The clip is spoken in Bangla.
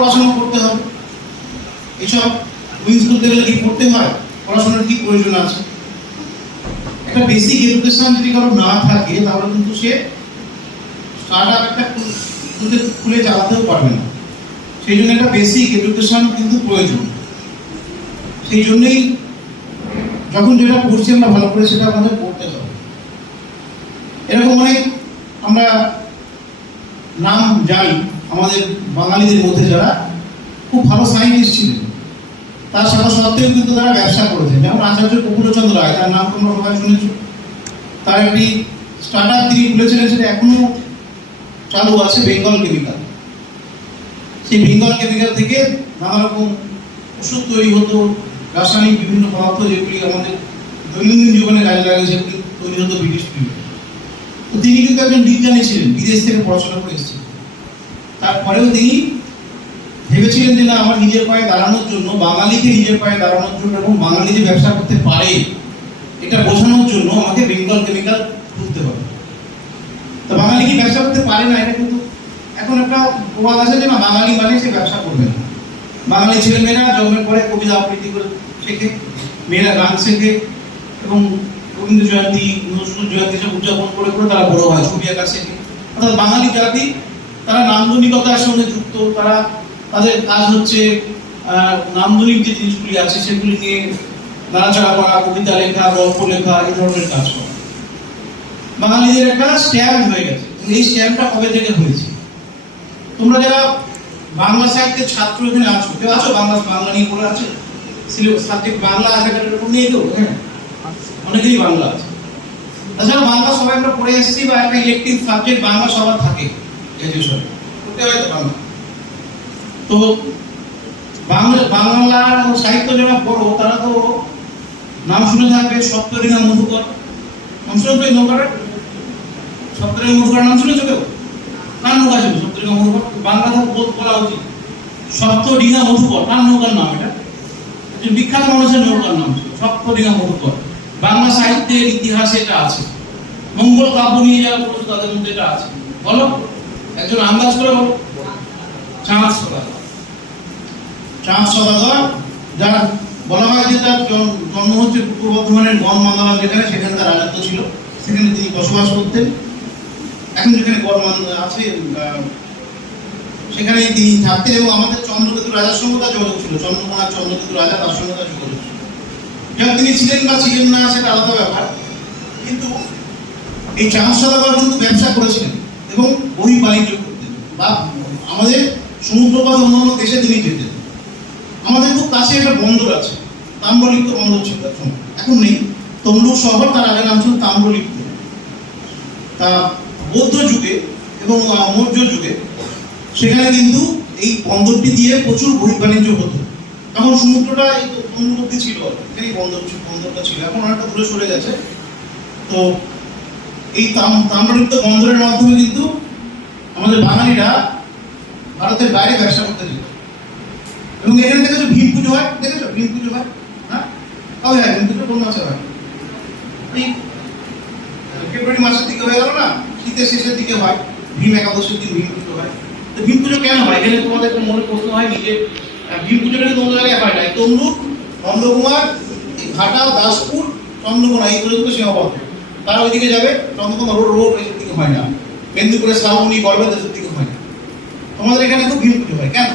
পড়াশোনা করতে হবে। এসব উইংস করতে গেলে কি করতে হয়, পড়াশোনার কি প্রয়োজন আছে? একটা বেসিক এডুকেশন যদি কারো না থাকে তাহলে কিন্তু সে স্টার্টআপ একটা খুলে চালাতেও পারবে না। সেই জন্য একটা বেসিক এডুকেশন কিন্তু প্রয়োজন। সেই জন্যই যখন যেটা পড়ছি আমরা ভালো করে সেটা আমাদের পড়তে হবে। এরকম অনেক আমরা নাম জানি আমাদের বাঙালিদের মধ্যে যারা খুব ভালো সায়েন্টিস্ট ছিলেন, তার সাথে সত্ত্বেও কিন্তু তারা ব্যবসা করেছেন। যেমন আচার্য প্রফুল্লচন্দ্র রায়, তার নাম তোমরা সবাই শুনেছ। তার একটি স্টার্টআপ তিনি খুলেছিলেন, সেটা এখনো চালু আছে, বেঙ্গল কেমিক্যাল। সেই বেঙ্গল কেমিক্যাল থেকে নানা রকম ওষুধ তৈরি হতো, রাসায়নিক বিভিন্ন পদার্থ যেগুলি আমাদের দৈনন্দিন জীবনে কাজে লাগে সেগুলি তৈরি হতো ব্রিটিশ পিরিয়ডে। তো তিনি কিন্তু একজন বিজ্ঞানী ছিলেন, বিদেশ থেকে পড়াশোনা করে এসেছিলেন। তারপরেও তিনি ভেবেছিলেন যে না, আমার নিজের পায়ে দাঁড়ানোর জন্য, বাঙালিকে নিজের পায়ে দাঁড়ানোর জন্য এবং বাঙালি যে ব্যবসা করতে পারে এটা বোঝানোর জন্য আমাকে বেঙ্গল কেমিক্যাল খুলতে হবে। তো বাঙালি কি ব্যবসা করতে পারে না, এটা কিন্তু এখন একটা প্রবাদ আছে যে না, বাঙালি মানে সে ব্যবসা করবে না। বাঙালি ছেলেমেয়েরা জন্মের পরে কবিতা আবৃত্তি করে শেখে, মেয়েরা গান শেখে এবং রবীন্দ্র জয়ন্তী, নজরুল জয়ন্তী সব উদযাপন করে করে তারা বড় হয়, ছবি আঁকা শেখে। অর্থাৎ বাঙালি জাতি তারা নান্দনিকতার সঙ্গে যুক্ত, তারা তাদের কাজ হচ্ছে নান্দনিক যে জিনিসগুলি আছে সেগুলি নিয়ে নাড়াচাড়া করা, কবিতা লেখা, গল্প লেখা, এই ধরনের কাজ করা। বাঙালিদের একটা স্ট্যাম্প হয়ে গেছে। এই স্ট্যাম্পটা কবে থেকে হয়েছে? তোমরা যারা বাংলা সাহিত্যের ছাত্র এখানে আছো, কেউ আছো বাংলা নিয়ে পড়ে আছে? সাবজেক্ট বাংলা আছে, এরকম নিয়ে তো হ্যাঁ অনেকেরই বাংলা আছে। তাছাড়া বাংলা সবাই আমরা পড়ে এসেছি, বা একটা ইলেকটিভ সাবজেক্ট বাংলা সবার থাকে গ্র্যাজুয়েশনে, পড়তে হয় তো বাংলা। তো বাংলার সাহিত্য যারা পড়ো তারা তো নাম শুনে থাকবে সপ্তরিঙা মধুকর। নাম শুনেছো? এই নৌকাটা সপ্তরিঙা মধুকর নাম শুনেছো কেউ? কার নৌকা ছিল সপ্তরিঙা মধুকর? বাংলাতে বলা উচিত সপ্তরিঙা মধুকর। কার নৌকার নাম? এটা একজন বিখ্যাত মানুষের নৌকার নাম ছিল সপ্তরিঙা মধুকর। বাংলা সাহিত্যের ইতিহাসে এটা আছে। মঙ্গল কাব্য নিয়ে যারা পড়েছো তাদের মধ্যে এটা আছে। বলো একজন আন্দাজ করে বলো। চাঁদ সদাগর। চাঁদ সদাগর, যার বলা হয় যে তার জন্ম হচ্ছে পূর্ব বর্ধমানের গড়মান্দালা যেখানে, সেখানে তার রাজত্ব ছিল, সেখানে তিনি বসবাস করতেন। এখন যেখানে গড়মান্দালা আছে সেখানে তিনি থাকতেন এবং আমাদের চন্দ্রকেতু রাজার সঙ্গে তার যোগাযোগ ছিল। চন্দ্রকোনার চন্দ্রকেতু রাজা, তার সঙ্গে তার যোগাযোগ ছিল। যেমন তিনি ছিলেন বা ছিলেন না সেটা আলাদা ব্যাপার, কিন্তু এই চাঁদ সদাগর কিন্তু ব্যবসা করেছিলেন এবং বহি বাণিজ্য করতেন, বা আমাদের সমুদ্রপথ অন্যান্য দেশে তিনি যেতেন। আমাদের খুব কাছে একটা বন্দর আছে, তাম্রলিপ্ত বন্দর ছিল তখন, এখন নেই। তমলুক শহর, তার আগে নাম ছিল তাম্রলিপ্ত। তা বৌদ্ধ যুগে এবং মৌর্য যুগে সেখানে কিন্তু এই বন্দরটি দিয়ে প্রচুর বহি বাণিজ্য হতো। তখন সমুদ্রটা এই তমলুক অব্দি ছিল, এখানেই বন্দরটা ছিল, এখন অনেকটা দূরে সরে গেছে। তো এই তাম্রলিপ্ত বন্দরের মাধ্যমে কিন্তু আমাদের বাঙালিরা ভারতের বাইরে ব্যবসা করতে যেত। এবং এখানে দেখেছো ভীম পুজো হয়, দেখেছো ভীম পুজো হয়? হ্যাঁ, কবে হয় ভীম পুজো? কোন মাসে হয়? এই ফেব্রুয়ারি মাসের দিকে হয়ে গেল না, শীতের শেষের দিকে হয়, ভীম একাদশীর দিন ভীম পুজো হয়। তো ভীম পুজো কেন হয়? এখানে তোমাদের মনে প্রশ্ন হয় নিজে, ভীম পুজোটা কিন্তু অন্য জায়গায় হয় না। তমলুক, নন্দকুমার, ঘাটা, দাসপুর, চন্দ্রকোনা এই পর্যন্ত সীমাবদ্ধ। তারা ওইদিকে যাবে, চন্দ্রকোনা রোড এসব দিকে হয় না, মেদিনীপুরের শ্রাবণী, গড়বেতার দিকে হয় না। তোমাদের এখানে খুব ভীম পুজো হয় কেন?